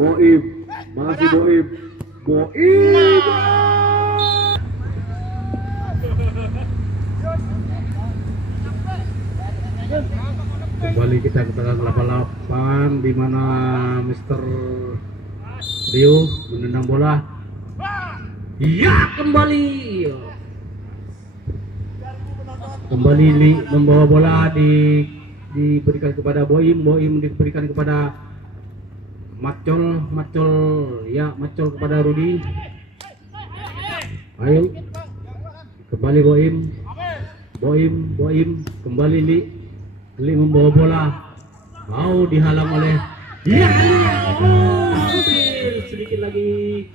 Boim, masih Boim. Boim. Kembali kita ke tengah 88 di mana Mr. Rio menendang bola. Ya, kembali membawa bola diberikan kepada Boim diberikan kepada Macol kepada Rudi. Ayo kembali Boim kembali Li membawa bola, mau dihalang oleh hampir sedikit lagi.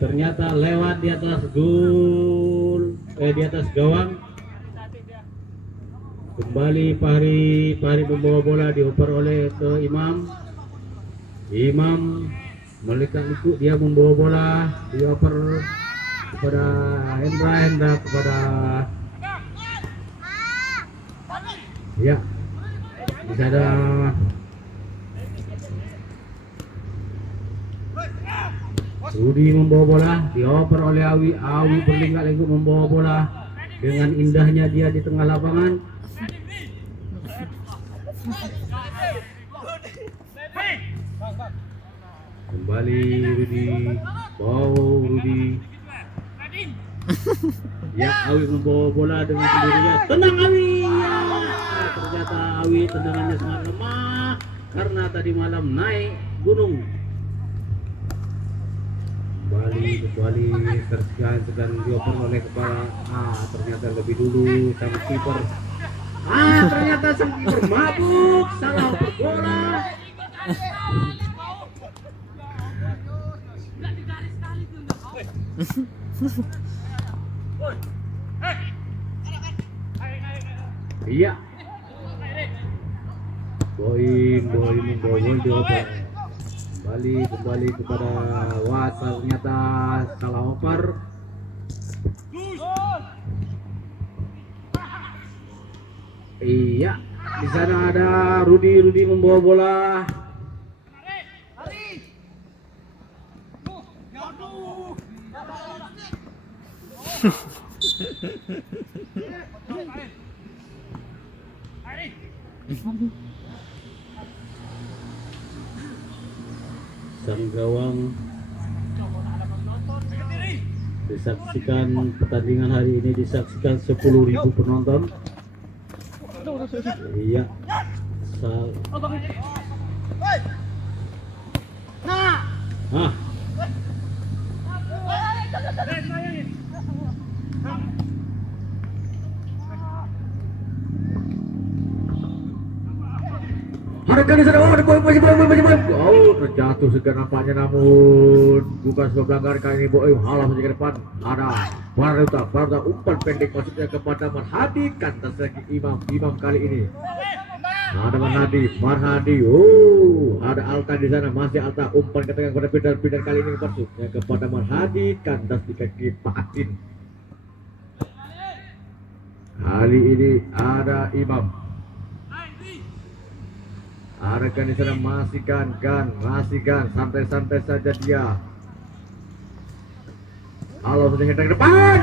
Ternyata lewat di atas di atas gawang. Kembali Fahri membawa bola, dioper oleh ke Imam melekat ikut, dia membawa bola, dioper kepada Hendra kepada ya di sana Rudi membawa bola, dioper oleh Awi berlingkar-lingkar membawa bola dengan indahnya dia di tengah lapangan. Kembali Rudi. Ya, Awi membawa bola dengan sendirinya. Tenang Awi. Ya, ternyata Awi tendangannya sangat lemah karena tadi malam naik gunung. Kembali sedang dioper oleh kepala. Ternyata lebih dulu sang kiper. Ternyata sang kiper mabuk, salah bola. Iya. Boim membawa dioper. Kembali kepada ternyata salah oper. Iya, di sana ada Rudi membawa bola. Sang gawang disaksikan pertandingan hari ini, disaksikan 10.000 penonton. Iya. Harga di sana, terjatuh segar nampaknya, namun bukan sebuah pelanggaran. Kali ini Boim halau saja ke depan. Ada Barata umpan pendek maksudnya kepada Marhadi, kantas lagi Imam kali ini. Ada Marhadi. Ada Alta di sana, masih Alta umpan ke tengah kepada Bidan kali ini maksudnya kepada Marhadi, kantas di kaki Patin. Kali ini ada Imam. Ada Gan di sana, masih Gan, santai saja dia. Halo, sudah ke depan.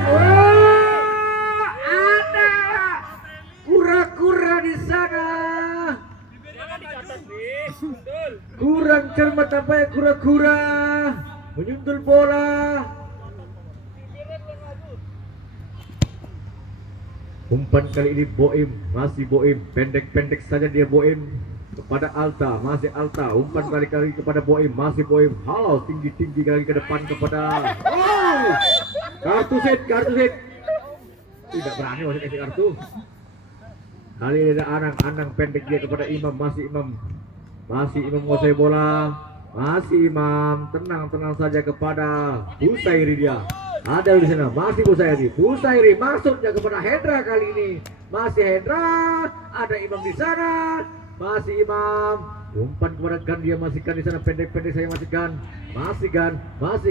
Ada kura-kura di sana. Kurang cermat apa ya kura-kura menyundul bola. Umpan kali ini masih Boim, pendek saja dia Boim. Kepada Alta, masih Alta, umpan kali kepada Boim, masih Boim, halau tinggi kali ke depan kepada kartu set, tidak berani masih kasih kartu. Kali ini ada Anang pendek dia kepada Imam, masih Imam menguasai bola, masih Imam, tenang saja kepada Busairi dia. Ada di sana, masih Busairi masuknya kepada Hendra kali ini, masih Hendra, ada Imam di sana. masih Imam, umpan kepada Gan, dia masih Gan di sana, pendek-pendek saya masih Gan, masih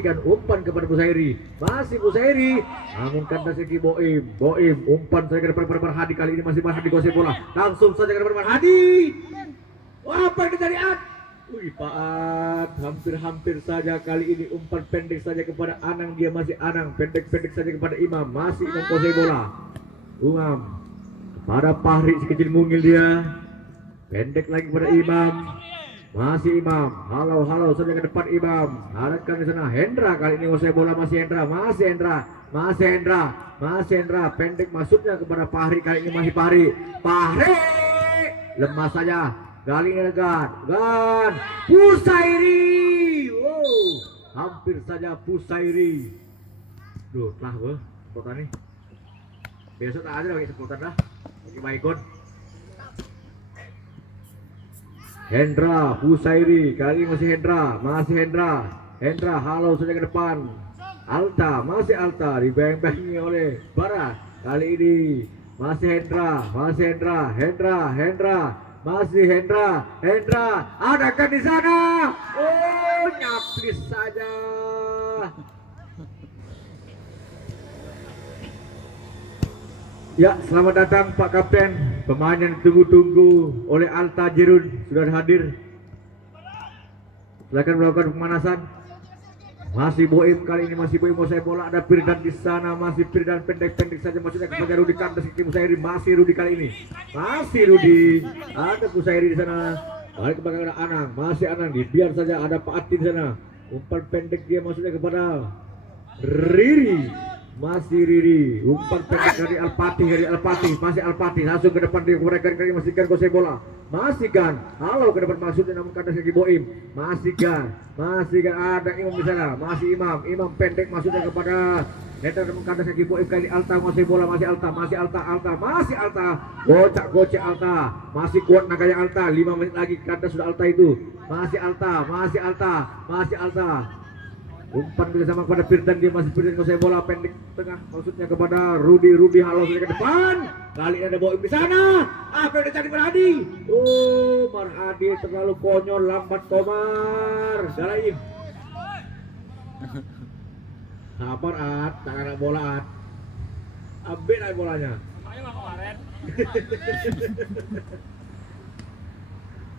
Gan, umpan kepada Busairi, masih Busairi, namun kandas lagi Boim, umpan saya ke depan kepada Hadi, kali ini masih dikuasai bola, langsung saja ke depan Hadi, wah apa yang terjadi? Wih, Pak Ad, hampir saja kali ini umpan pendek saja kepada Anang, dia masih Anang, pendek saja kepada Imam, masih menguasai bola. Umam pada Fahri si kecil mungil, dia pendek lagi kepada Imam, masih Imam, halo saja ke depan Imam, arahkan di sana Hendra, kali ini menguasai bola, masih Hendra, pendek masuknya kepada Fahri, kali ini masih Fahri, lemah saja. Kali ini Gan Busairi, hampir saja Busairi. Duh, lah gue sepotan nih. Besok tak ada lagi sepotan dah. Pakai Baikon. Hendra Busairi, kali ini masih Hendra, halo saja ke depan. Alta, masih Alta, dibeng-bengi oleh Bara. Kali ini masih Hendra, masih Hendra, ada kan di sana? Oh, nyaplis saja. Ya, selamat datang Pak Kapten. Pemain yang ditunggu-tunggu oleh Alta Jirun sudah hadir. Silakan melakukan pemanasan. Masih Boim, kali ini masih Boim menguasai bola, ada Firdan di sana, masih Firdan pendek saja maksudnya kepada Rudi kandas ke Busairi, masih Rudi kali ini. Masih Rudi, ada Busairi di sana. Balik ke belakang ada Anang, masih Anang, dibiar saja ada Pak Ati di sana. Umpan pendek dia maksudnya kepada Riri. Masih Riri, umpan pendek dari Alpati, masih Alpati, langsung ke depan dia kepada Gan, masih Gan kuasai bola, masih Gan, halo ke depan maksudnya namun kandas lagi Boim, masih Gan, ada Imam di sana, masih Imam pendek maksudnya kepada Hendra namun kandas lagi Boim, kali Alta kuasai bola, masih Alta, gocek Alta, masih kuat naganya Alta, 5 menit lagi kandas sudah Alta itu, masih Alta. Umpan bersama kepada Firdan, dia masih Firdan kuasai bola, pendek tengah maksudnya kepada Rudi, halo sudah ke depan. Kali ini ada Boim di sana. Apa yang dicari Marhadi? Oh, Marhadi terlalu konyol, lambat Komar. Dalaim. Sabar Ad, tangan anak bola Ad. Ambil aja bolanya.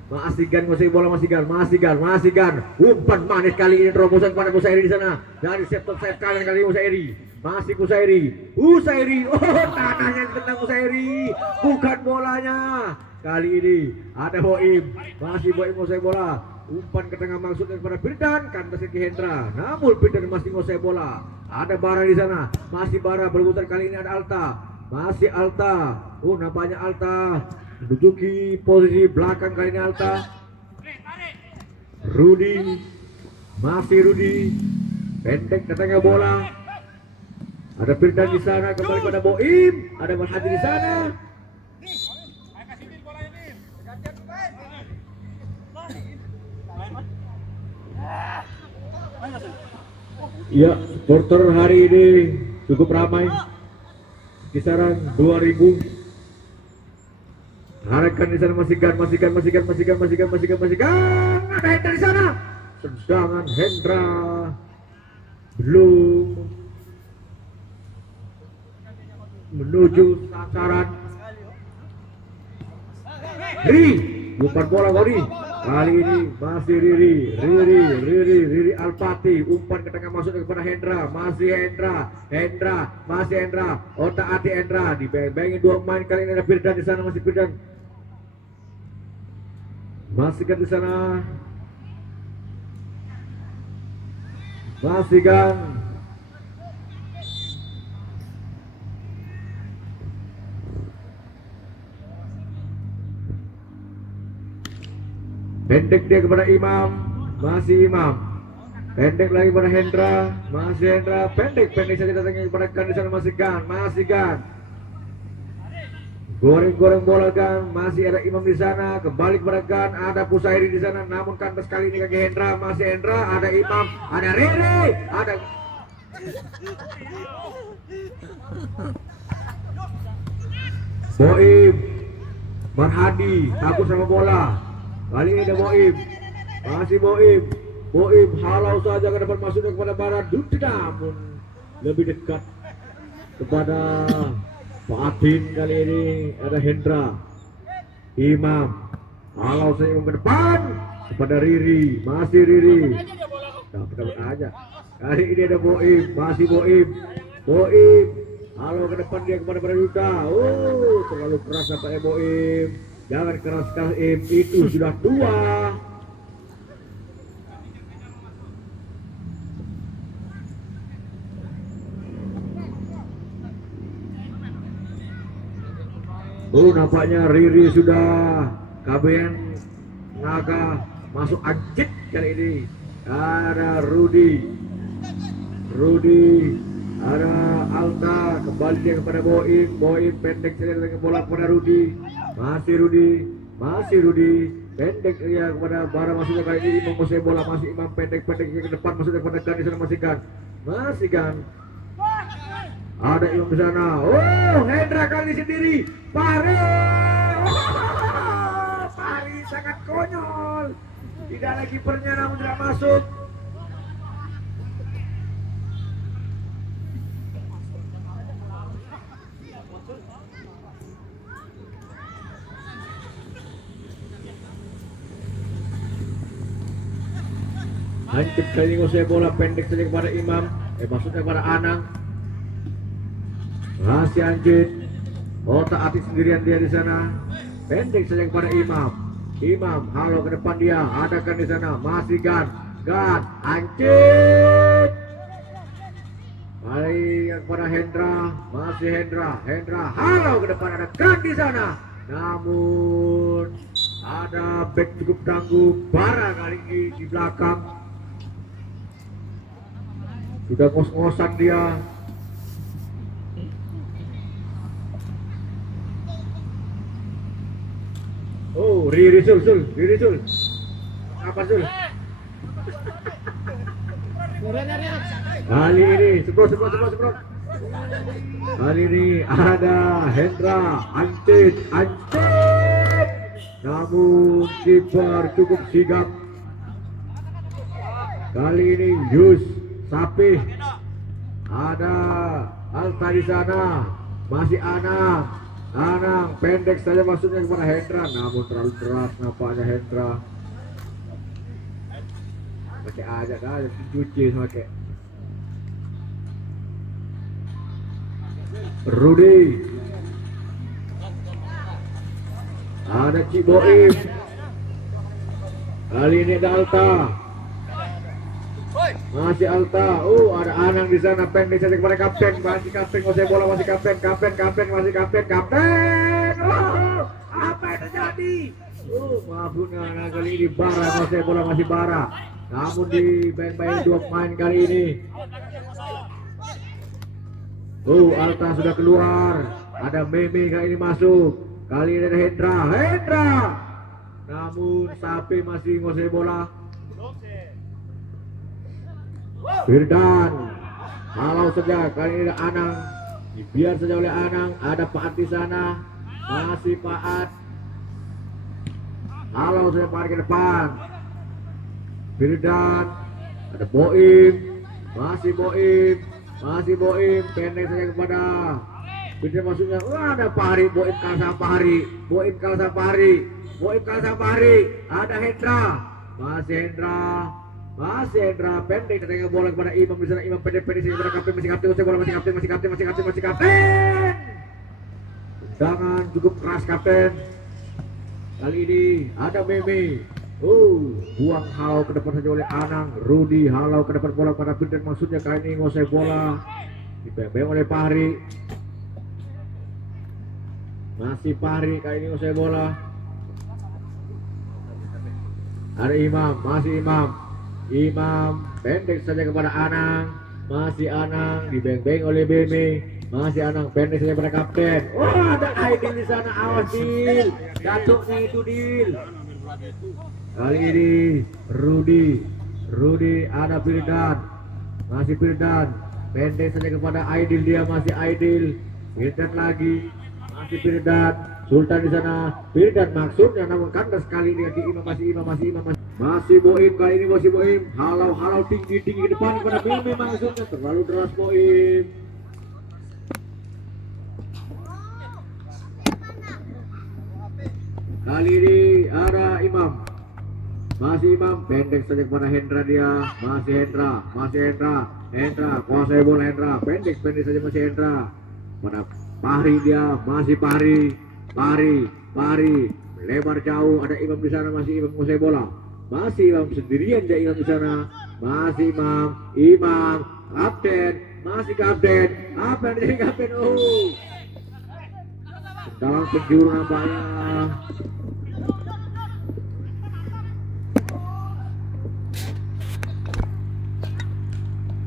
Masih Gan kuasai bola, masih Gan. Umpan manis kali ini terobosan kepada Busairi di sana. Dari sektor sayap kanan kali ini Busairi. Masih Busairi. Oh, tanahnya tentang Busairi. Bukan bolanya. Kali ini ada Boim. Masih Boim kuasai bola. Umpan ke tengah maksudnya kepada Firdan, kandas ke Hendra. Namun Firdan masih kuasai bola. Ada Bara di sana. Masih Bara berputar, kali ini ada Alta. Masih Alta. Oh, nampaknya Alta menduduki posisi belakang kali ini Alta. Masih Rudi, pendek datangnya bola. Ada Firdan di sana, kembali pada Boim. Ada Marhadi di sana. Ya, supporter hari ini cukup ramai, kisaran 2000. Harapkan di sana masih Gan. Ada Hendra di sana. Tendangan Hendra belum menuju sasaran. Umpan bola Riri. Kali ini masih Riri Alpati. Umpan ke tengah masuk kepada Hendra. Masih Hendra. Otak hati Hendra. Dibeng-bengin 2 pemain, kali ini ada Firdan di sana, masih Firdan. Masih Gan di sana. Masih Gan. Pendek dia kepada Imam, masih Imam. Pendek lagi kepada Hendra, masih Hendra. Pendek saja datangnya kepada Gan di sana, masih Gan. Goreng bola Gan, masih ada Imam di sana. Kembali kepada Gan, ada Busairi di sana. Namun kandas kali ini kaki Hendra, masih Hendra. Ada Imam, ada Riri, ada Boim. Marhadi takut sama bola. Kali ini ada Boim. Masih Boim. Boim halau saja ke depan, masuknya kepada Barat. Namun lebih dekat kepada Pak Adin. Kali ini ada Hendra. Imam halau saja ke depan kepada Riri. Masih Riri. Dapat aja. Kali ini ada Boim. Masih Boim. Boim halau ke depan dia kepada Yuda. Oh, terlalu keras nampaknya Boim. Jangan keras-keras Im, itu sudah dua. Oh, nampaknya Riri sudah KBN Naga masuk anjit kali ini. Ada Rudi, ada Alta, kembali dia kepada Boim. Boim pendek saja dengan bola kepada Rudi. Masih Rudi, pendek dia kepada Bara, masuknya kali ini Imam menguasai bola. Masih Imam pendek ke depan, masuknya kepada Gan di sana. Masih Gan. Ada Imam di sana. Oh, Hendra kali sendiri. Pari. Pari sangat konyol. Tidak lagi kipernya namun tidak masuk. Hancur kali ini menguasai bola, pendek saja kepada Imam. Maksudnya kepada Anang. Masih Anjit. Otak Atik sendirian dia di sana. Pendek saja kepada Imam. Imam halo ke depan dia. Adakan di sana. Masih Gan. Anjit. Kali kepada Hendra. Masih Hendra halo ke depan. Ada Gan di sana. Namun ada back cukup tangguh. Bara kali ini di belakang. Sudah ngos-ngosan dia. Oh, Riri Sul. Apa Sul? Kali ini semprot. Kali ini ada Hendra, Anjit. Namun kiper cukup sigap. Kali ini Yus Sapih, ada Alta di sana, masih Anang pendek saja masuknya kepada Hendra, namun terlalu keras nampaknya Hendra. Pakai aja dah, cuci pakai. Rudi, ada Cik Boim. Kali ini ada Alta. Masih Alta. Oh, ada Anang di sana, pendek saja kepada kapten. Masih kapten menguasai bola, masih kapten. Oh, apa yang terjadi? Oh, maafkan Anang kali ini. Bara menguasai bola, masih Bara. Namun di bayang-bayang dua pemain kali ini. Oh, Alta sudah keluar. Ada Meme kali ini masuk. Kali ini ada Hendra. Namun Sapi masih menguasai bola. Firdan halau saja, kali ini ada Anang, dibiar saja oleh Anang. Ada Paat di sana, masih Paat halau saja, Paat ke depan. Firdan, ada Boim, masih Boim, pendek saja kepada Firdan masuknya. Ada Pahari, Boim kalah sama Pahari. Ada Hendra, masih Hendra pendek datangnya bola kepada Imam di sana. Imam pendek saja kepada kapten, masih kapten. Tendangan cukup keras kapten. Kali ini ada Meme. Buang halau ke depan saja oleh Anang. Rudi halau ke depan bola pada Firdan, maksudnya kali ini ngosai bola. Dipembeng oleh Pahri. Masih Pahri kali ini ngosai bola. Ada Imam, masih Imam pendek saja kepada Anang. Masih Anang dibeng-beng oleh Beme. Masih Anang pendek saja kepada kapten. Ada Aidil di sana, awas Dil. Jatuhnya itu Dil. Kali ini Rudi ada Firdan. Masih Firdan pendek saja kepada Aidil, dia masih Aidil. Firdan lagi, masih Firdan. Sultan di sana, Firdan maksudnya namun kandas kali ini kaki Imam masih Boim kali ini masih Boim. Halau tinggi ke depan kepada Meme maksudnya terlalu deras Boim. Kali ini ada Imam. Masih Imam pendek saja kepada Hendra dia. Masih Hendra kuasai bola Hendra. Pendek saja masih Hendra. Pada Pahri dia, masih Pahri. Lebar jauh ada Imam di sana, masih Imam kuasai bola. Masih Imam sendirian dia Imam di sana. Masih Imam kapten, masih kapten. Apa yang jadi kapten? Oh. Dalam penjuru nampaknya.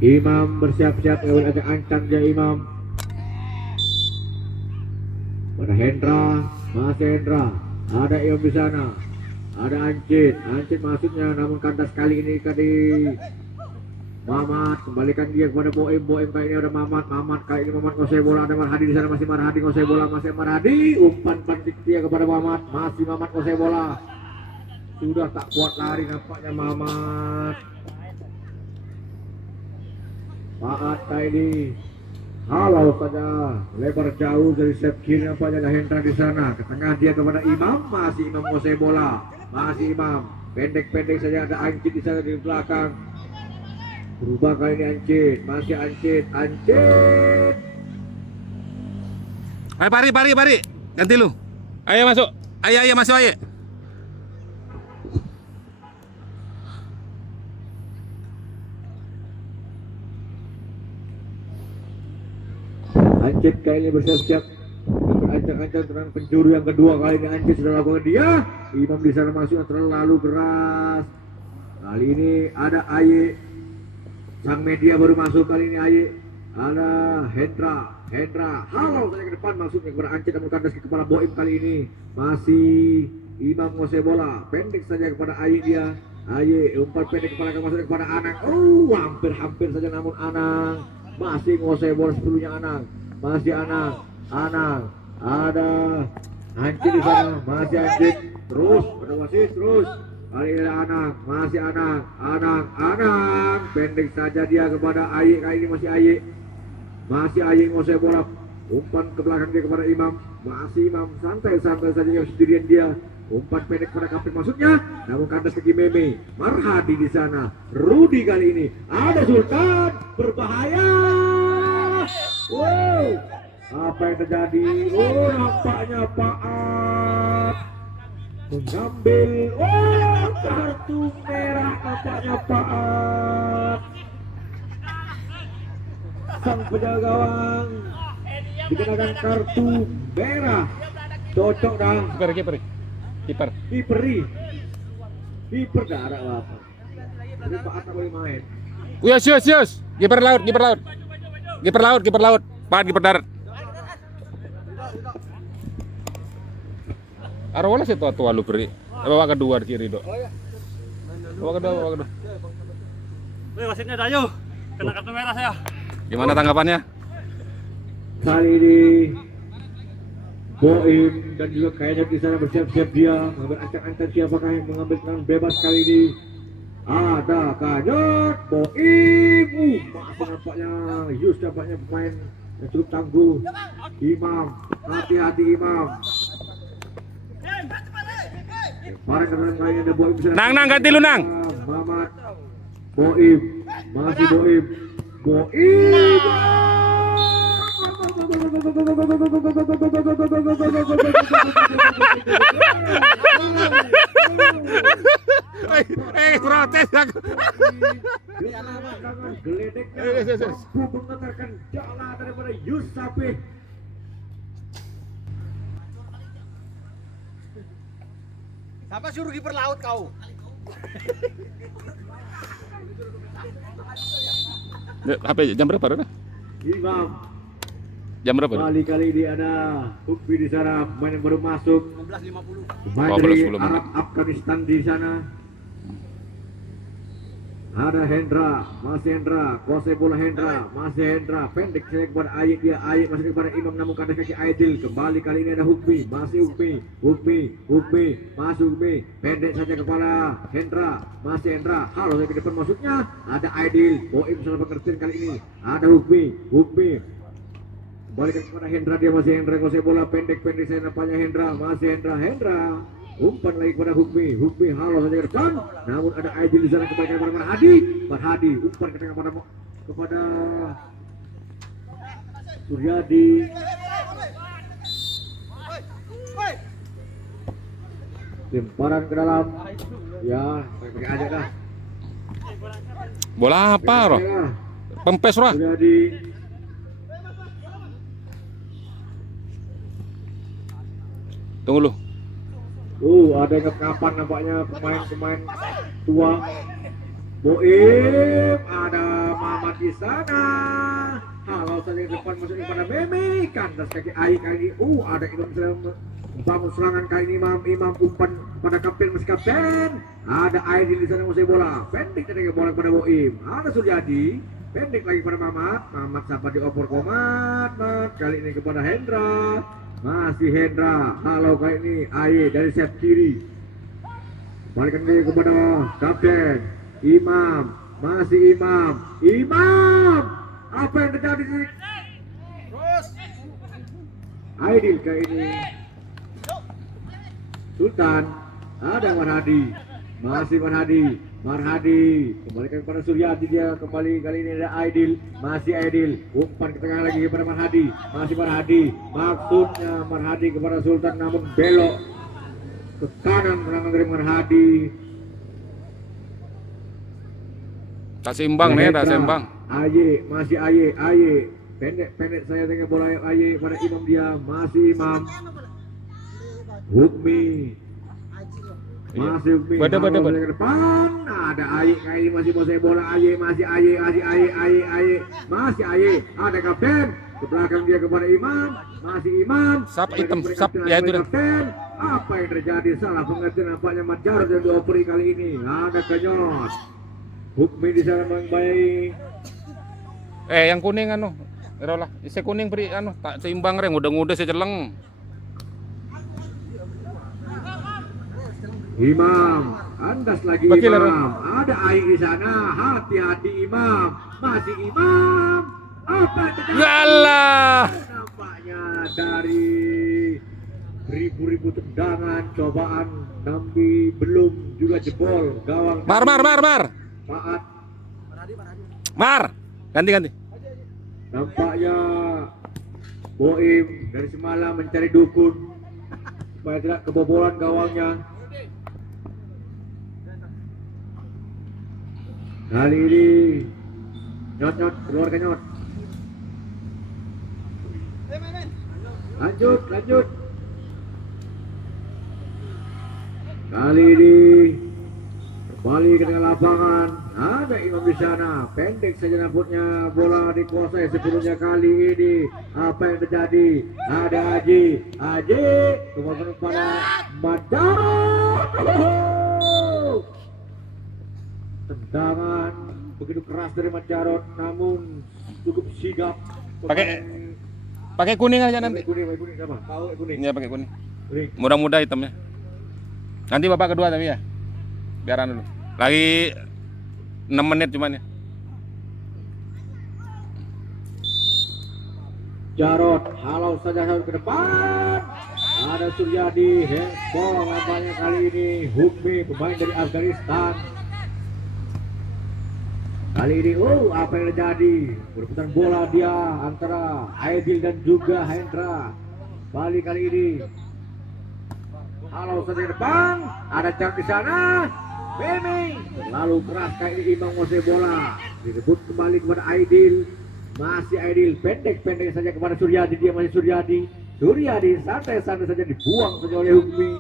Imam bersiap-siap mengawal agak ancang dia Imam. Pada Hendra, masih Hendra. Ada Imam di sana. Ada Ancit maksudnya namun kandas kali ini tadi. Mamat kembalikan dia kepada Boim kali ini ada Mamat kali ini Mamat ngosai bola, ada Marhadi di sana, masih Marhadi ngosai bola, masih Marhadi umpan pantik dia kepada Mamat, masih Mamat ngosai bola. Sudah tak kuat lari nampaknya Mamat. Maat kali ini halau saja, lebar jauh dari set kiri nampaknya ada Hendra di sana, ke tengah dia kepada Imam, masih Imam ngosai bola, masih Imam pendek saja ada Ancit di sana di belakang. Berubah kali ini masih Ancit. Ayo pari, ganti lu. Ayo masuk. Ayo masuk ayo. Ancit kayaknya bersiap-siap ancang-ancang terang penjuru yang kedua kali ini Ancit sudah lakukan dia. Imam di sana masuk terlalu keras. Kali ini ada Aye. Sang media baru masuk kali ini Aye. Ada Hendra halau saja ke depan maksudnya kepada Ancit namun kandas ke kepala Boim kali ini. Masih Imam ngosai bola, pendek saja kepada Aye dia. Aye umpan pendek kepala masuknya kepada Anang. Oh hampir saja namun Anang masih ngosai bola sebelumnya Anang. Masih Anang ada Ancit di sana, masih Ancit terus kali ini Anang, masih Anang pendek saja dia kepada Aye, kali ini masih Aye ngosai bola, umpan ke belakang dia kepada Imam, masih Imam santai saja yang sendirian dia, umpan pendek kepada kapten maksudnya, namun kandas ke Meme, Marhadi di sana, Rudi kali ini, ada Sultan berbahaya. Wow, apa yang terjadi? Oh nampaknya Paat mengambil kartu merah nampaknya Paat. Sang penjaga gawang dikenakan kartu merah. Cocok dah. Kiper dah ada apa? Jadi Paat tak boleh main. Yes. Kiper laut. Paat kiper darat. Arawala sih tua lu beri. Bawa kedua di kiri, Dok. Bawa kedua. Wih, wasitnya Dayu. Kena kartu merah saya. Gimana tanggapannya? Kali ini Boim dan juga kayaknya di sana bersiap-siap dia mengambil ancang-ancang siapakah yang mengambil tenang bebas kali ini. Ada Kanyot Boim. Masih nampaknya Yus nampaknya pemain yang cukup tangguh. Imam, hati-hati Imam. Nang ganti lu Nang. Mamat Boim, masih Boim. Protes aku. Geledeknya mampu mengantarkan jala daripada Yusafi. Siapa suruh kiper laut kau? HP jam berapa udah? Imam. Jam berapa? Kali ini ada Hukbi di sana, pemain yang baru masuk. 15.50. Pemain dari Arab Afghanistan di sana. Ada Hendra, masih Hendra, kuasai bola Hendra, masih Hendra, pendek saja kepada Ayik, dia Ayik masih kepada Imam, namun kandas kaki Aidil. Kembali kali ini ada Hukmi, masih Hukmi, masuk Hukmi, pendek saja kepada Hendra, masih Hendra, halo ke depan masuknya, ada Aidil, Boim salah pengertian kali ini, ada Hukmi, kembalikan kepada Hendra, dia masih Hendra, kuasai bola pendek saya nampaknya Hendra, masih Hendra. Umpan lagi kepada Hukmi, halo saja ke depan, namun ada Aidil di sana, kembalikan kepada Farhadi, umpan ke tengah kepada Suryadi. Lemparan ke dalam, ya pakai aja dah. Bola apa, Roh? Pempes, Roh. Suryadi. Tunggu lu. Ada yang kapan nampaknya pemain tua. Boim, ada Mamat di sana. Halo saja di depan masuk kepada Meme, kandas kaki Ai kali ini. Ada Imam bangun serangan kali ini, Imam umpan pada kapten, masih kapten. Ada Aidil di sana musai bola. Pendek dari bola kepada Boim. Ada Suryadi, pendek lagi kepada Mamat sampai dioper Mat. Kali ini kepada Hendra. Masih Hendra, halo kali ini Aye dari set kiri. Balikan dia kepada kapten Imam, masih Imam. Apa yang terjadi sih? Aidil kali ini. Sultan, ada Marhadi, masih Marhadi, kembalikan kepada Suryadi, dia kembali kali ini ada Aidil, masih Aidil, umpan ke tengah lagi kepada Marhadi, masih Marhadi, maksudnya Marhadi kepada Sultan namun belok ke kanan serangan dari Marhadi. Tak seimbang nih, tak seimbang. Aye, masih Aye, pendek saya dengan bola Aye pada Imam, dia masih Imam. Hukmi, masih Hukmi, Pada. ke depan, ada Aye, masih mau saya bola Aye, masih Aye, ada kapten, ke belakang dia kepada Imam, masih Imam, Sap hitam, kepada sap, kapten, ya itu dah. kapten. Apa yang terjadi, salah pengertian nampaknya Mat Jarod yang dioperi kali ini, ada kenyot. Hukmi di sana baik. Yang kuning anu, lah, isi kuning beri anu, tak seimbang reng, udah seceleng. Imam, kandas lagi Bakil, Imam. Ada Aik di sana, hati-hati Imam. Masih Imam. Apa yang terjadi? Galah. Nampaknya dari ribu-ribu tendangan, cobaan, Nambi belum juga jebol gawang. Mar. Paat. Mar. Ganti. Nampaknya Boim dari semalam mencari dukun supaya tidak kebobolan gawangnya. Kali ini nyot keluarkan nyot. Lanjut. Kali ini kembali ke tengah lapangan. Ada Imam di sana. Pendek saja nampaknya bola dikuasai sebelumnya kali ini. Apa yang terjadi? Ada Haji. Kemudian pada Madaro. Tendangan begitu keras dari Mat Jarod, namun cukup sigap. Pakai kuning aja nanti. Kuning apa? Tahu kuning. Iya, pakai kuning. Kuning. Mudah-mudah hitamnya. Nanti Bapak kedua tapi ya. Biaran dulu. Lagi 6 menit cuman ya. Jarod, halau saja ke depan. Ada Suryadi, handball nampaknya kali ini. Hukmi, pemain dari Afghanistan. Kali ini, apa yang terjadi? Berputar bola dia antara Aidil dan juga Hendra. Balik kali ini. Halau saja ke depan. Ada Cak di sana. Meme. Lalu keras kali ini Imam menguasai bola. Direbut kembali kepada Aidil. Masih Aidil, pendek saja kepada Suryadi, dia masih Suryadi santai saja dibuang saja oleh Hukmi.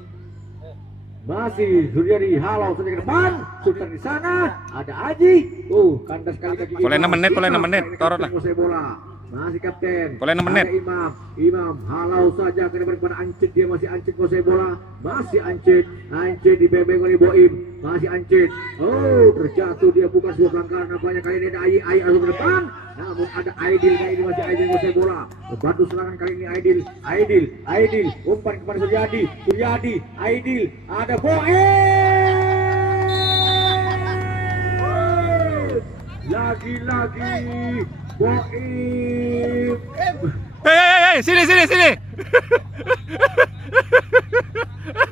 Masih Suryadi, halau saja ke depan. Sultan di sana, ada Aji. Kandas kali kaki. Boleh 6 menit, torot lah. Bola. Masih kapten. Boleh 6 menit. Imam, halau saja ke depan kepada Ancit, dia masih Ancit menguasai bola. Masih Ancit dibebeng oleh Boim. masih Ancit. Oh, terjatuh dia, bukan sebuah pelanggaran. Nampaknya kali ini ada Ai Azul ke depan. Namun ada Aidil, kali ini masih Aidil menguasai bola. Membantu serangan kali ini Aidil, umpan kepada Suryadi, Aidil, ada lagi-lagi Boim. Hei, sini.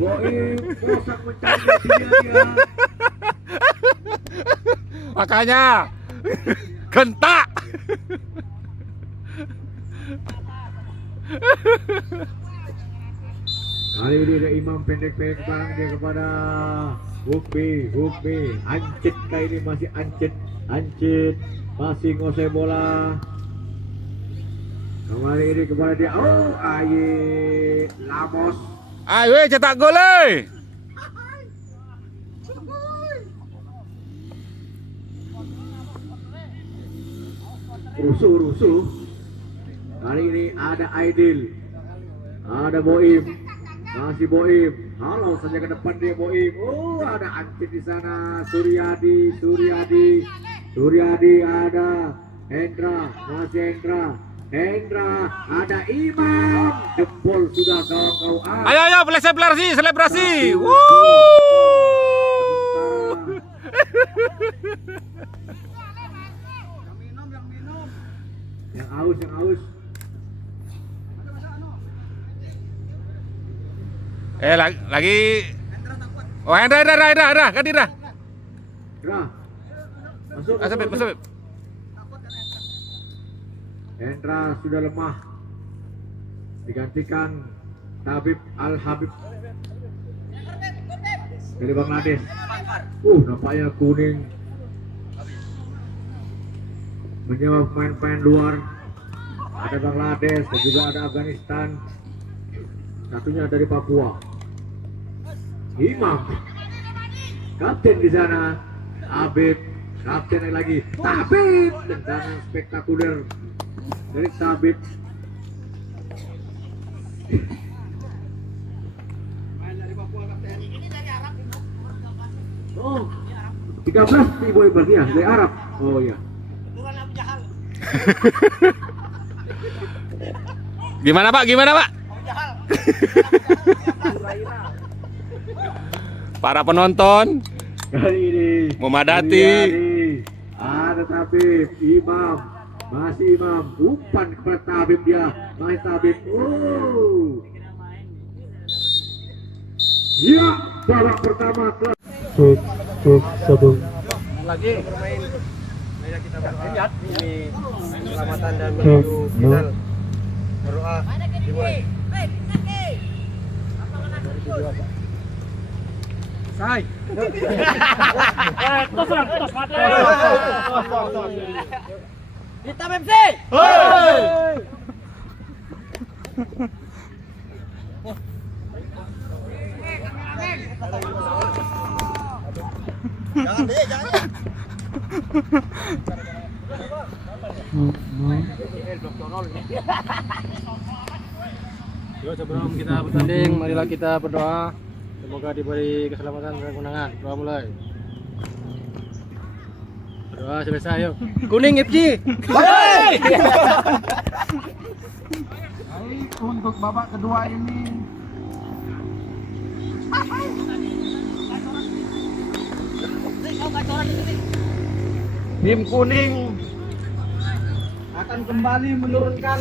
Boim bosan mencari dia. Makanya gentak. Kali ini ada Imam pendek-pendek sekarang dia kepada Hukmi. Ancit kali ini masih Ancit masih ngosai bola. Kembali ini kepada dia. Oh, Aye Lamos. Ayo cetak gol. Rusuh. Kali ini ada Aidil, ada Boim, masih Boim. Halau saja ke depan dia Boim. Oh, ada Ancit di sana. Suryadi, ada Hendra, masih Hendra, ada Imam. Jempol sudah kau. Ayo selebrasi. Yang aus. Lagi. Oh, Hendra, ganti dah. Masuk. Hendra sudah lemah. Digantikan Tabib Al-Habib dari Bangladesh. Nampaknya kuning menyewa pemain-pemain luar. Ada Bangladesh dan juga ada Afghanistan. Satunya dari Papua. Imam, kapten di sana. Habib, kapten lagi. Tabib, tendangan spektakuler dari Tabib. Oh, 13 nih boy berarti ya, dari Arab. Oh iya. Gimana Pak? Para penonton Kali ini memadati. Ada Tabib, Imam, masih Imam, umpan kepada Tabib dia, masih Tabib. Oh, ya, babak pertama kelas. Cuk, sabung. Lagi bermain. Kita berlihat ini keselamatan dan menuju final. Berdoa dimulai. Sai. Kita MC. Jangan. Yuk, sebelum kita bertanding, marilah kita berdoa. Semoga diberi keselamatan dan kemenangan. Doa mulai. Berdoa selesai, yuk. Kuning FC. Untuk babak kedua ini tim kuning akan kembali menurunkan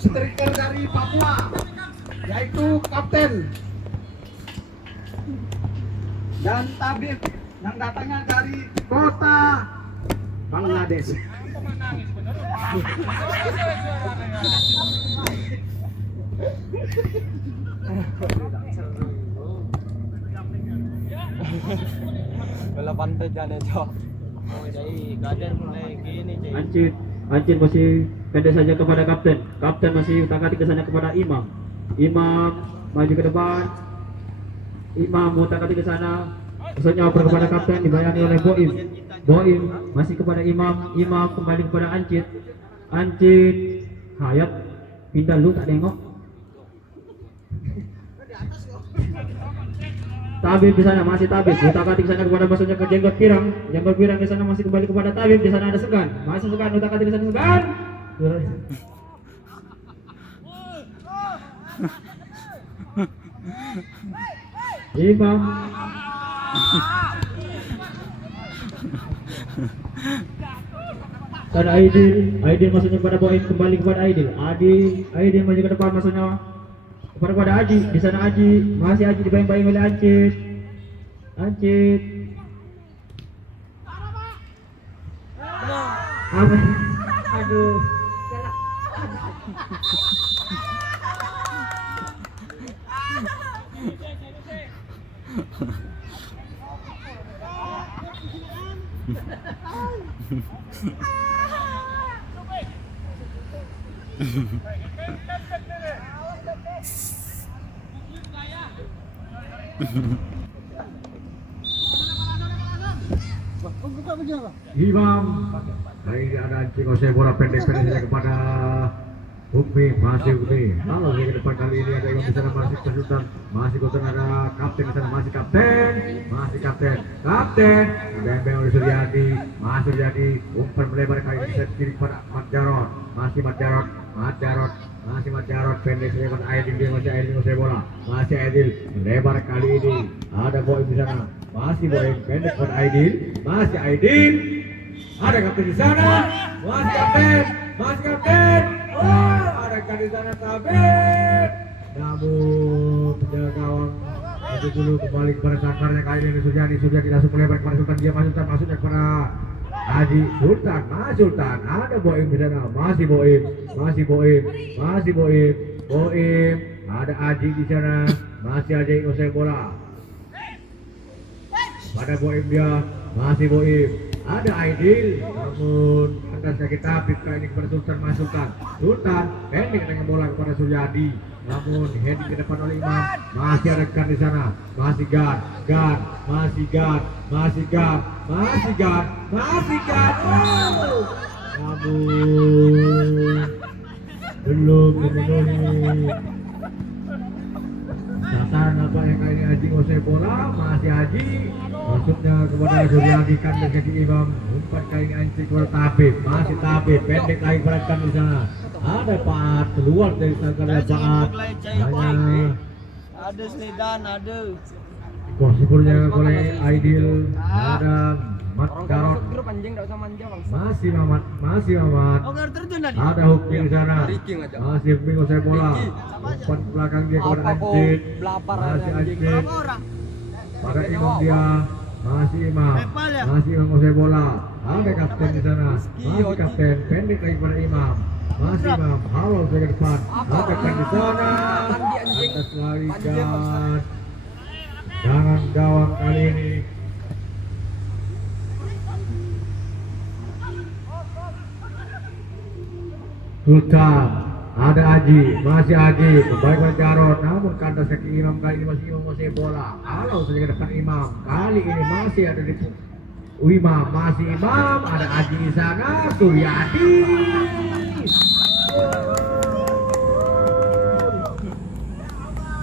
striker dari Papua, yaitu kapten dan tabib yang datangnya dari kota Bangladesh. Ancit masih pendek saja kepada kapten. Kapten masih utak-atik ke sana kepada Imam. Imam maju ke depan. Imam utak-atik ke sana. Maksudnya oper kepada kapten, dibayani oleh Boim. Boim masih kepada Imam. Imam kembali kepada Ancit. Ancit Hayat pindah lu tak nengok. Tabib di sana masih Tabib. Utak-atik di sana kepada maksudnya ke Jenggot Pirang. Jenggot Pirang di sana masih kembali kepada Tabib. Di sana ada Segan. Masih Segan. Utak-atik di sana Segan. Imam. Dan Aidil maksudnya kepada Boim, kembali kepada Aidil. Aidil maju ke depan maksudnya kepada Aji. Di sana Aji, masih Aji dibayang-bayang oleh Ancit. Apa? Aduh. Imam. Hari ini ada anjing Jose bola pendek-pendek saja kepada Hukmi, masih Hukmi. Lalu di depan kali ini ada Imam di sana masih kesulitan. Masih kotor ada kapten di sana masih kapten. Bembeng oleh Suryadi, masih Suryadi. Umpan melebar kali ini set kiri kepada Mat Jarot. Masih Mat Jarot pendek saja kepada Aidil. Dia masih Aidil Jose bola. Masih Aidil melebar kali ini. Ada Boim di sana. Masih Boim pendek kepada Aidil. Masih Aidil. Ada kapten di sana. Masih kapten. Oh, ada kapten di sana Tabib. Namun penjaga gawang itu dulu kembali kepada sakarnya kali ini Suryadi langsung melebar kepada Sultan. Dia masuknya kepada Haji Sultan. Sultan. Ada Boim di sana. Masih Boim. Ada Aji di sana. Masih Aji usai bola. Pada Boim dia. Masih Boim. Ada Aidil, namun ada sakit Tabib kali ini kepada Sultan masukkan. Sultan pendek dengan bola kepada Suryadi, namun heading ke depan oleh Imam. Masih ada Gan di sana, masih Gan. Oh! Namun belum memenuhi sasaran apa yang kali ini Haji ngosek bola. Masih Haji masuknya kepada Suryadi kan dari kaki Imam. Umpan kali ini anjing kepada Tabib. Masih Tabib pendek lagi kepada Kan di sana. Ada Paat keluar dari tangkal Paat. Hanya ada Sedan, ada posisinya oleh Aidil. Ada Mat Jarot. grup anjing enggak usah manja bang. Masih Mamat. Ada Hukmi di sana. Masih Hukmi ngosek bola. Umpan belakang dia kepada Anjit. Masih Anjit. Pada Imam dia. Masih Imam ngosek bola. Ada kapten di sana. Masih kapten pendek lagi kepada Imam. Masih Imam. Halo ke depan. Ada kan di sana. Atas lari gas. Jangan gawang kali ini. Sultan, ada Aji, masih Aji, kembali kepada Jarot, namun kandas kaki Imam kali ini masih Imam masih bola. Halo saja ke depan Imam, kali ini masih ada di Imam, masih Imam, ada Aji di sana, Suryadi.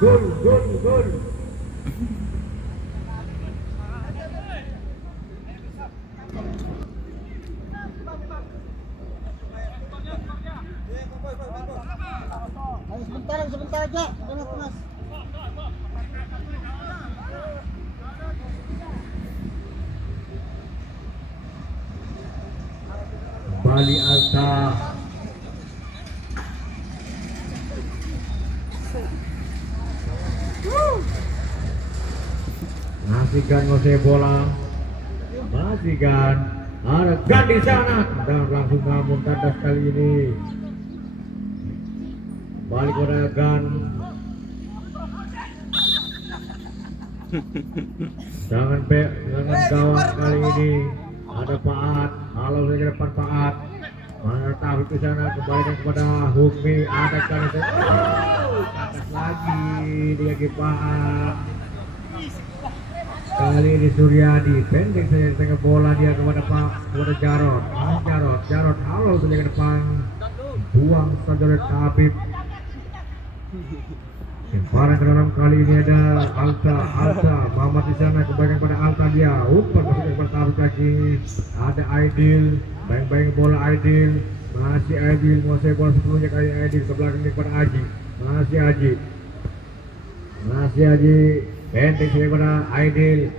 Gol. Sebentar aja, panas. Bali Alta. Masih Gan ngosek bola. Masih Gan. Ada Gan di sana dan langsung namun tandas kali ini. Balik kepada Gan. Jangan gawang kali ini. Ada Paat. Halo saja depan Paat. Mana tahu ke sana kembalikan kepada Hukmi. Ada Gan. Atas lagi dia ke Paat. Kali ini Suryadi pendek saja di tengah bola dia kepada Jarot. Jarot. Halo saja ke depan. Buang saja oleh Tabib. Lemparan ke dalam kali ini ada Alta, Mamat di sana kembali kepada Alta dia, umpan masuk kepada Tabib lagi, ada Aidil, bayang-bayang bola Aidil, masih Aidil, menguasai bola sebelumnya kali Aidil ke belakang kepada Aji, masih Aji, pendek kepada Aidil,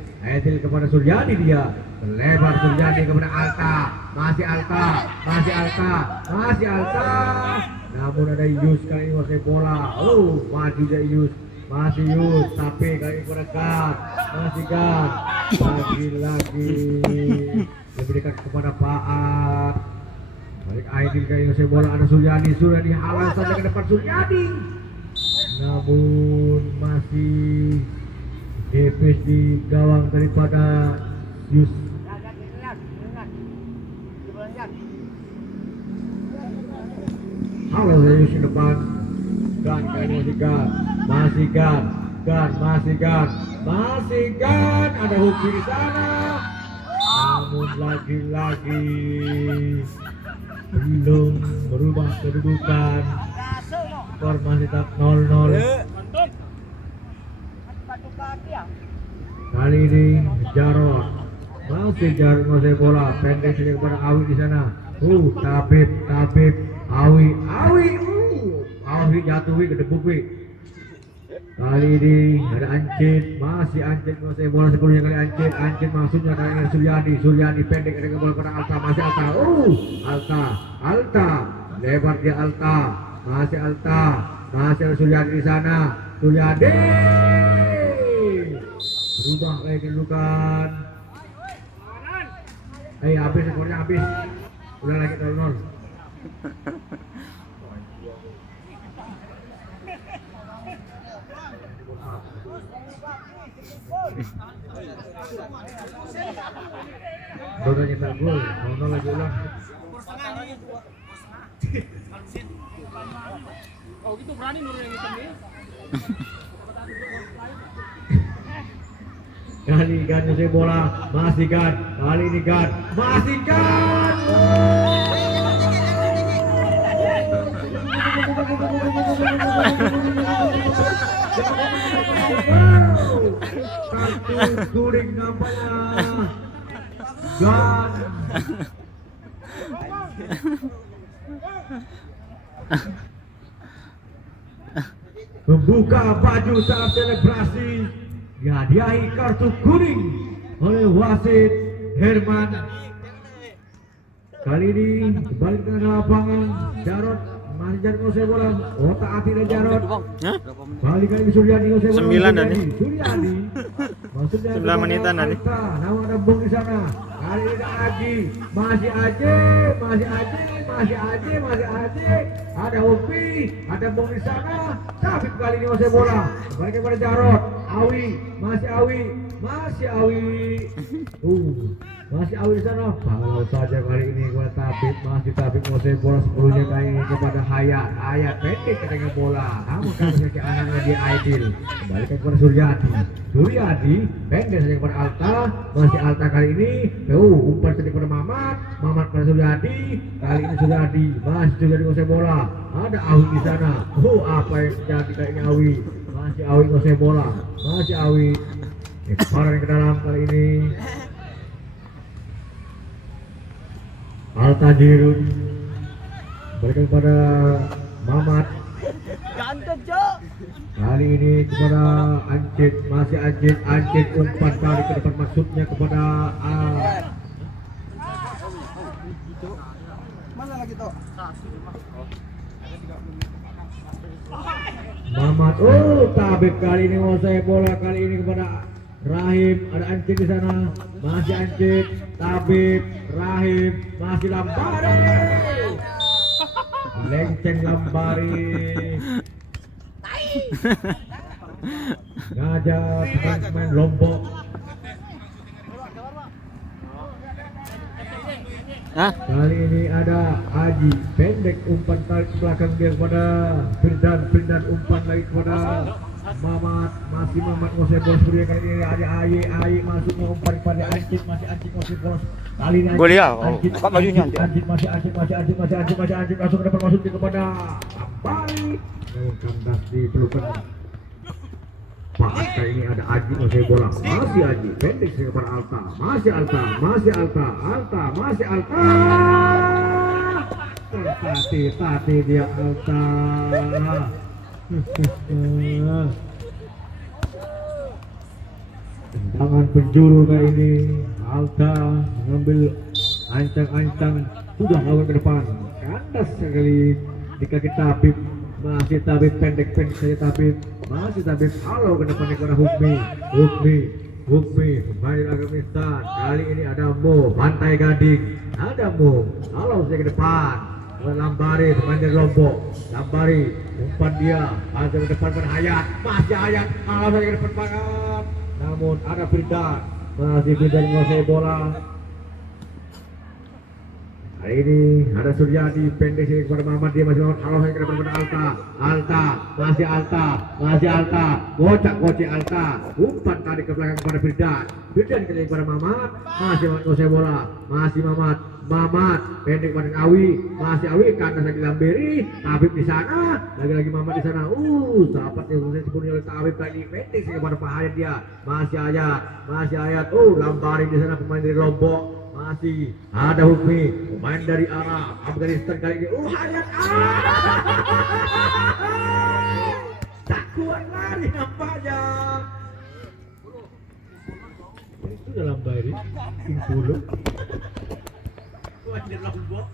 kepada Suryadi dia, lebar Suryadi kepada Alta, masih Alta. Namun ada Yus kali ini menguasai bola. Maju dia Yus. Masih Yus, tapi kali ini kepada Gad. Masih Gad. Lagi diberikan kepada Faat. Balik Aidil kali ini menguasai bola, ada Suryadi halal saja ke depan Suryadi. Namun masih defense di gawang daripada Yus. Halo Yus di depan. Gan kali ini masih Gan. Ada Huki di sana. Namun lagi-lagi belum berubah kedudukan. Skor masih tetap 0-0. Kali ini Jarod masih bola pendek saja kepada Awi di sana. Tabib Awi jatuhi ke debuk. Kali ini ada Ancit, masih menguasai bola sebelumnya kali Ancit maksudnya kali ini Suryadi pendek ada bola pada Alta, masih Alta lebar dia Alta, masih ada Suryadi di sana. Suryadi berubah lagi kedudukan. Habis skornya habis. Udah lagi 0-0. Udah nyetak gol, 0-0 lagi ulang. Oh gitu berani Nur yang hitam nih. Kali Gan usai bola, masih Gan. Kali ini Gan, masih Gan. Kartu kuning nampaknya. Gan. Membuka baju saat selebrasi. Dihadiahi kartu kuning oleh wasit Herman. Kali ini kembali ke lapangan Jarod masih Jarod menguasai bola. Otak hati dan Jarod. Balik kali Suryadi menguasai bola. 9 Dani. Suryadi. Maksudnya 9 menitan Dani. Nama ada Bung di sana. Kali ini Aji, masih Aji. Ada Upi, ada Bung di sana. Tapi kali ini menguasai bola. Balik kepada Jarod. Masih Awi di sana. Kalau saja kali ini kepada Tabib menguasai bola sebelumnya kali ini kepada Hayat pendek ketika bola. Namun kasusnya ke anaknya dia Aidil. Kembali kepada Suryadi pendek saja kepada Alta. Masih Alta kali ini. Umpan saja kepada Mamat kepada Suryadi. Kali ini Suryadi menguasai bola. Ada Awi di sana. Apa yang terjadi kali ini Awi? Masih Awi menguasai bola. Lemparan ke dalam kali ini. Alta Jirun berikan kepada Mamat. Kali ini kepada Ancit, masih Ancit umpan balik ke depan maksudnya kepada Mana lagi tuh? Mamat. Tabib kali ini menguasai bola kali ini kepada Rahim. Ada Ancit di sana. Masih Ancit, Tabib, Rahim, masih Lambari. Lenceng Lambari. Ngajak pemain Lombok. Kali ini ada Haji, pendek umpan tarik belakang dia kepada Firdan umpan lagi kepada Mamat, masih Mamat menguasai bola Surya. Kali ini ada Ayi masuknya umpan kepada Ancit, masih Ancit menguasai bola. Kali ini Boleh ya? Ancit masih Ancit masuk ke depan, masuk kepada Lambari. Kandas dipelukan Lepas kali ini ada Aji menguasai bola. Masih Aji, pendek sekali kepada Alta. Masih Alta, masih Alta, Alta, masih Alta. Tati dia Alta. Tendangan penjuru kali ini. Alta mengambil ancang-ancang, sudah melakukan ke depan. Kandas sekali di kaki Tabib. Masih Tabib, pendek-pendek saja Tabib. Masih Tabib, halo ke depan kepada Hukmi. Pemain Afghanistan. Kali ini ada Mo, Pantai Gading. Ada Mo, halo saya ke depan. Lambari, pemain dari Lombok. Lambari, umpan dia. Ada ke depan pada Hayat. Masih Hayat, halo saya ke depan banget. Namun ada Firdan. Masih Firdan menguasai bola. Hari ini ada Suryadi, pendek sini kepada Muhammad, dia masih Muhammad, halo saya ke depan kepada Alta, masih Alta, kocak Alta, umpan tadi ke belakang kepada Firdan kali kepada Muhammad, masih menguasai bola, masih Muhammad, pendek kepada Awi, masih Awi, kandas lagi Lamberi, Tabib di sana, lagi Muhammad di sana, dapat yang sepenuhnya oleh Tabib tadi, pendek sini kepada Pak Hayat dia, masih Hayat, Lambari di sana pemain dari Lombok. Masih ada Hukmi, pemain dari Arab Afghanistan kali ini. Hayat, tak kuat lari nampaknya. Itu dalam Bari, King Pulu. Kuat di Lombok.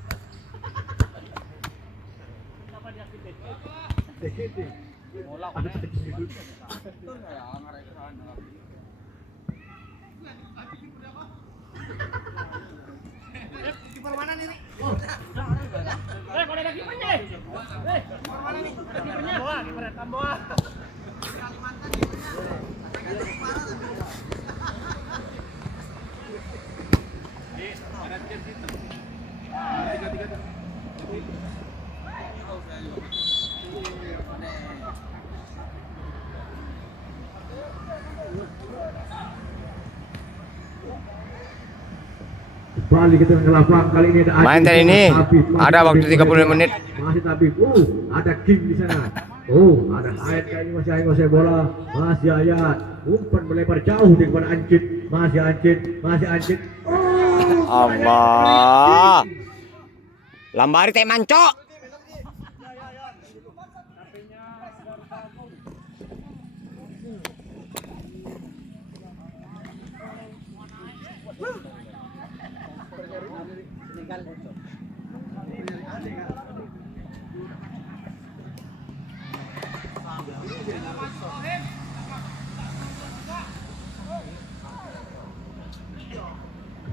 Kembali kita ke lapang, kali ini ada Main kali ini ada waktu 35 menit. Masih Tabib, ada King di sana. Ada Hayat kali ini masih menguasai bola. Masih Hayat, umpan melebar jauh di kepada Ancit. Masih Ancit. Allah. Lambari teh mancok.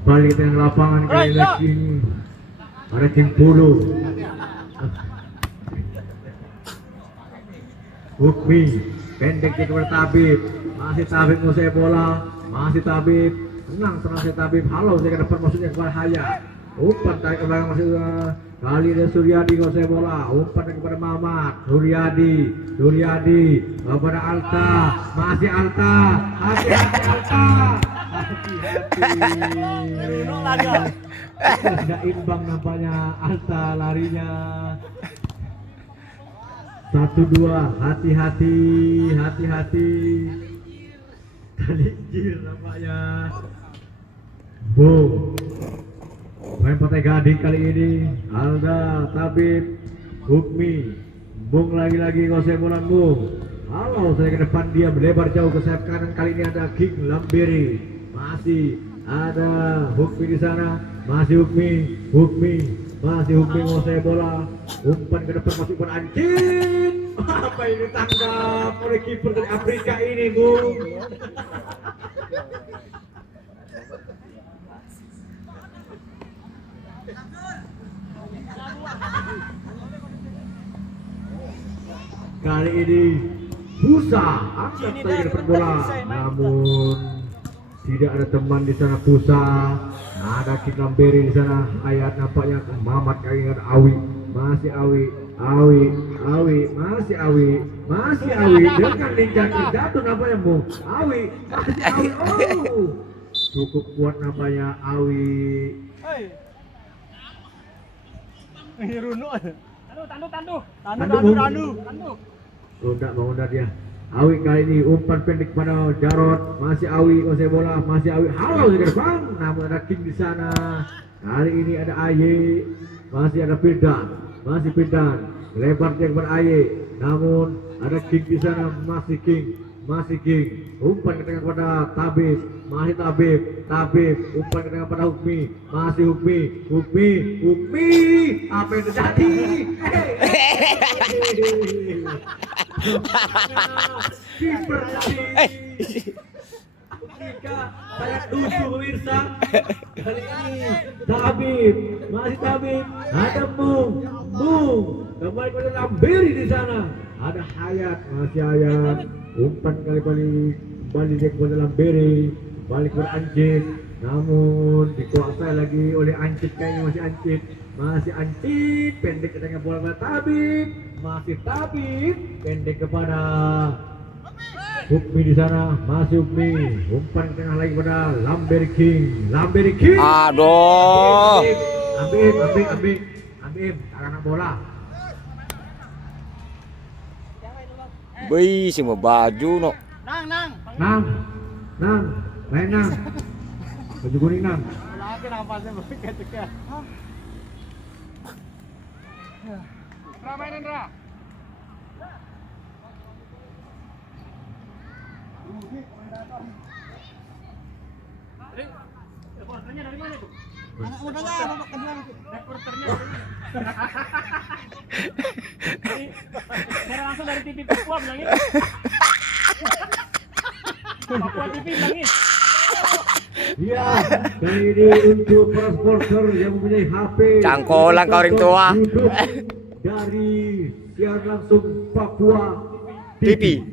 Kembali kita ke lapangan kali lagi ini ada King Pulu. Hukmi, pendek ke kepada Tabib. Masih Tabib menguasai bola. Masih Tabib, tenang saya Tabib. Halo saya ke depan, maksudnya kepada Hayat. Umpan tarik ke belakang masih kali ada Suryadi menguasai bola. Umpan kepada Muhammad. Suryadi kepada Alta. Masih Alta. Tidak imbang nampaknya Alta larinya. 1-2, hati-hati. Tadi jir nampaknya. Boom. Main Pantai Gading kali ini. Alda, Tabib, Hukmi. Bung lagi-lagi ngosek bola Bung. Halo saya ke depan, dia melebar jauh ke sayap kanan. Kali ini ada King Lamberi. Masih ada Hukmi di sana. Masih Hukmi menguasai bola. Umpan ke depan masuk pada Ancit. Apa ini tangkap oleh kiper dari Afrika ini, Bung. Kali ini Pusa angkat saja ke depan bola, namun tidak ada teman di sana Pusa. Ada King Lamberi di sana. Hayat nampaknya Mamat kali ini ada Awi. Masih Awi dengan lincah jatuh nampaknya Bung. Awi. Cukup kuat nampaknya Awi. Ini Runo. Tandu. Enggak mau dia. Awi kali ini umpan pendek pada Jarod, masih Awi kuasai bola, masih Awi halau di depan, namun ada King di sana. Kali ini ada Aye, masih ada Firdan, masih Firdan, lebar dia kepada Aye, namun ada King di sana, masih King, umpan ke tengah kepada Tabib, masih Tabib, umpan ke tengah pada Hukmi, masih Hukmi, apa yang terjadi? Kiper ketika saya tuju pemirsa kali ini Tabib, ada Mung kembali kepada Lamberi di sana, ada Hayat, masih Hayat, umpan kembali dia kepada Lamberi, balik kepada Ancit, namun dikuasai lagi oleh Ancit, kayaknya masih Ancit, pendek ke tengah bola kepada Tabib, masih Tabib, pendek kepada Hukmi di sana, masih Hukmi, umpan ke tengah lagi kepada Lamberi King. Aduh. Ambil, anak bola. Beuy semua baju no. Nang, main Nang. Baju kuning Nang. Langsung dari TV Papua bilangin. Papua TV bilangin. Iya, kali ini untuk para sponsor yang mempunyai HP Cangkolan kau orang tua. YouTube dari siar langsung Papua TV.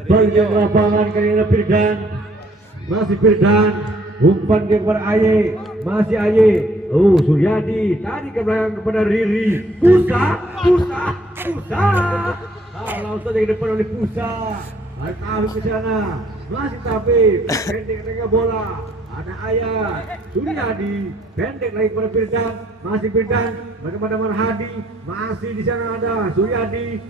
Bagian lapangan kali ini Firdan, masih Firdan, umpan dia kepada Aye, masih Aye. Oh, Suryadi tadi ke belakang kepada Riri. Pusa. Kalau saja ke depan oleh Pusa. Ada Tabib ke sana, masih Tabib, pendek ke tengah bola. Ada Ayat, Suryadi, pendek lagi kepada Firdan, masih Firdan, kepada Marhadi, masih di sana ada Suryadi,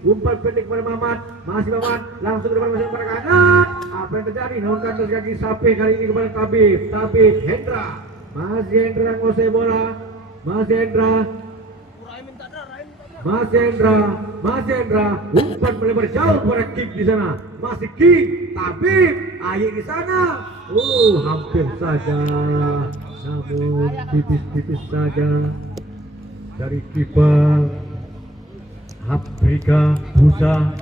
umpan pendek kepada Mamat, masih Mamat, langsung ke depan masuk kepada kanan. Apa yang terjadi? Namun kandas kaki Sapi kali ini kepada Tabib, Hendra, masih Hendra menguasai bola, masih Hendra, umpan melebar jauh kepada King di sana, masih King, Tabib, Aye di sana. Hampir saja, namun tipis saja dari kiper Afrika Pusa.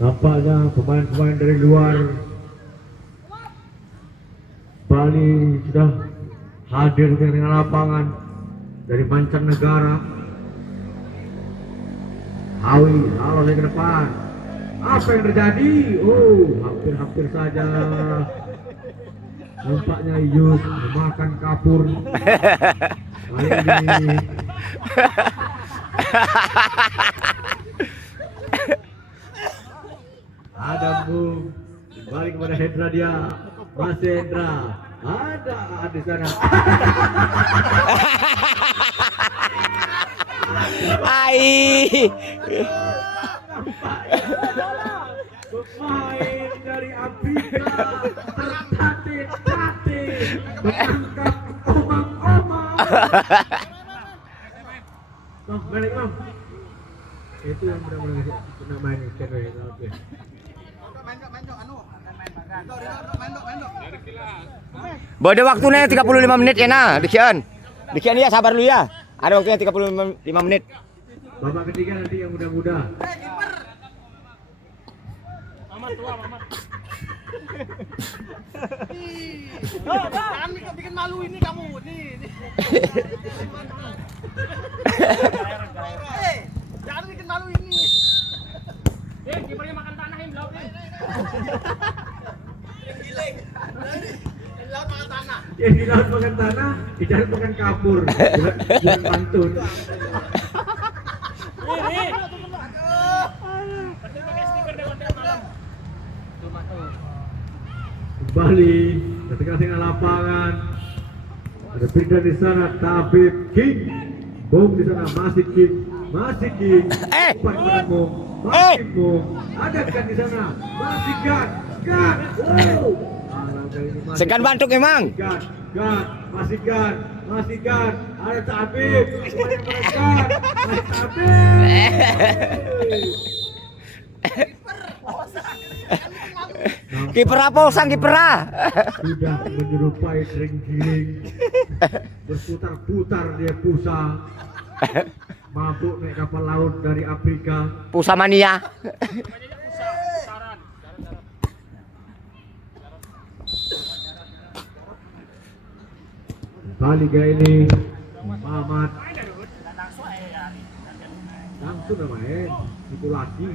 Nampaknya pemain-pemain dari luar Bali sudah hadir di tengah lapangan dari mancanegara. Awi, halo ke depan. Apa yang terjadi? Hampir saja. Nampaknya Yus memakan kapur. Kali ini. Ada Bung, balik kepada Hendra dia. Masih Hendra. Ada di sana. Pemain dari Afrika tertatih menangkap omang-omang. Balik Mam. Itu yang benar-benar kena main cewek. Oke. Bode waktunya 35 menit ya nah, Dikian ya sabar dulu ya. Ada waktunya 35 menit. Babak ketiga nanti yang muda-muda. Mamat. Jangan bikin malu ini kamu nih. Jangan bikin malu ini. Kipernya makan tanah yang laut nih. Laut makan tanah. Yang di laut makan tanah, di darat makan kapur. Bukan pantun. Ini. Pakai stiker dengan Kembali ke tengah-tengah lapangan. Ada pindah di sana Tabib King. Bom di sana masih King. Umpan pada Mung. Masih Mung. Ada kan di sana. Masih Gan. Wow. Segan bantuk emang. Gan. Masih Gan. Ada Tabib. Masih Tabib. Kiper apa sang kiper? Sudah menyerupai giling, berputar-putar dia pusa, mabuk naik kapal laut dari Afrika. Pusa mania. Kali ini Mamat langsung main titulasi.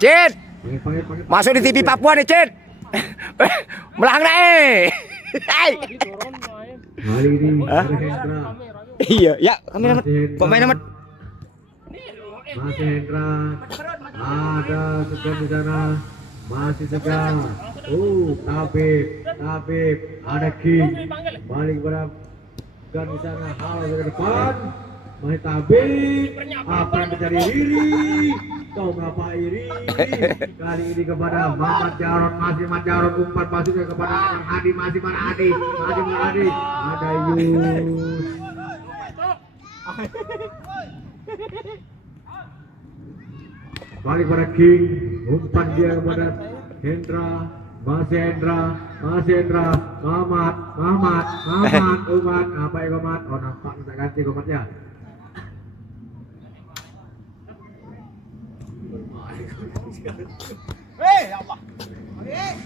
Cid, Panggil. masuk di TV Papua nih, Cid. Melang Kali ini ada Hendra. Iya, ya, kamera kok main amat. Masih Hendra. Ada Segan di sana. Masih Segan. Tabib. Ada King. Balik kepada Segan di sana. Halo ke depan. Masih Tabib. Apa yang terjadi Riri? Kau ngapa Iri? Kali ini kepada Mamat Jarod. Masih Mamat Jarod. Umpan masuknya kepada Hadi. Masih mana Hadi? Ada Yus. Balik pada King, umpan dia kepada Hendra, masih Hendra, Mamat, Umat, apa ya Umat? Oh nampak minta ganti Umatnya.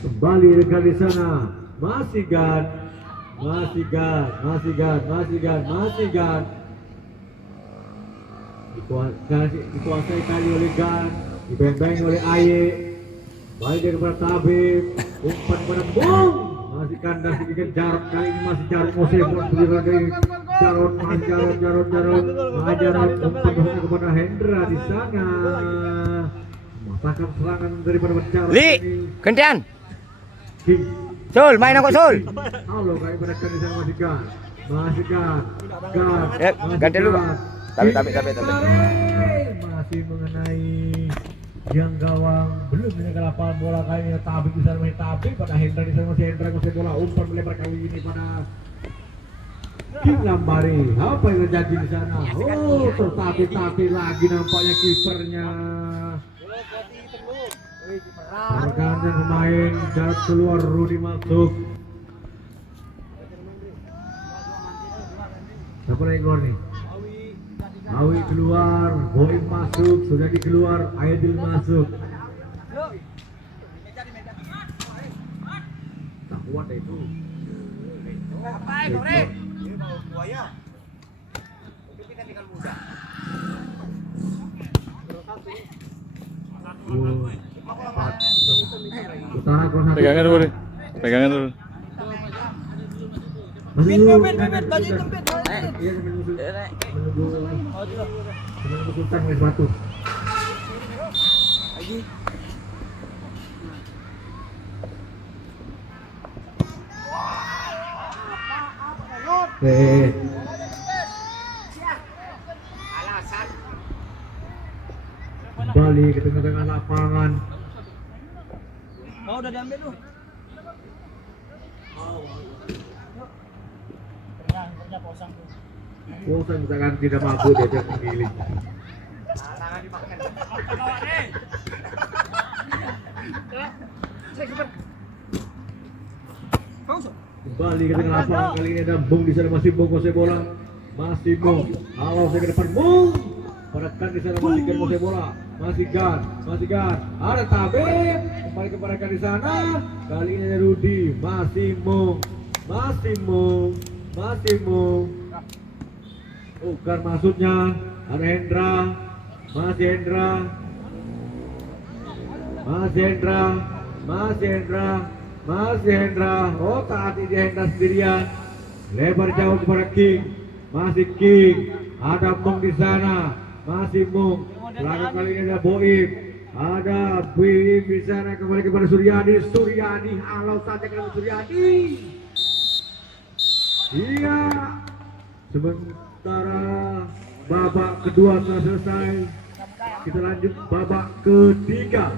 Kembali dekat di sana, masih Gan. Dikuasai kali oleh Gan, dibeng-beng oleh Aye. Balik dia kepada Tabib, umpan pada Bung. Masih kandas sedikit Jarod, kali ini masih Jarod Mosebon beli lagi. Jarod, umpan kepada Hendra di sana. Mematahkan serangan daripada Jarod. Li, gantian. King. Sul, main aku Sul. Halo, kali pada di sana masih Gan. Ganti dulu, Pak. Tapi. Masih mengenai yang gawang, belum menjaga lapangan bola kali ini. Tabib bisa main Tabib pada Hendra di sana masih Hendra kuasai bola, umpan melebar kali ini pada King Lambari. Apa yang terjadi di sana? Tertatih lagi nampaknya kipernya. Pergantian pemain, Jarod keluar, Rudi masuk. Siapa lagi keluar nih? Awi keluar, Boim masuk, sudah dikeluar, Aidil masuk. Tak kuat itu. Utara kurang satu. Pegangan dulu. Pipit, baju kempit. Iya, menunggu Sultan wes batu. Kembali ke tengah-tengah lapangan. Mau udah diambil lu. Bosan misalkan tidak mampu dia memilih. Kembali ke tengah lapangan, kali ini ada Bung di sana, masih Bung kuasai bola. Halo saya ke depan Bung. Pada Gan di sana masih Gan kuasai bola. Masih Gan. Ada Tabib. Kembali kepada Gan di sana. Kali ini ada Rudi. Masih Mung. Bukan maksudnya. Ada Hendra. Masih Hendra. Oh taati dia Hendra sendirian. Lebar jauh kepada King. Masih King. Ada Mung di sana. Masih Mung. Belakang kali ini ada Boim. Ada Bim di sana kembali kepada Suryadi. Suryadi halau saja kepada Suryadi. Iya. Sementara babak kedua telah selesai. Kita lanjut babak ketiga.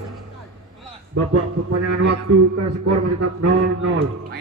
Babak perpanjangan waktu karena skor masih tetap 0-0.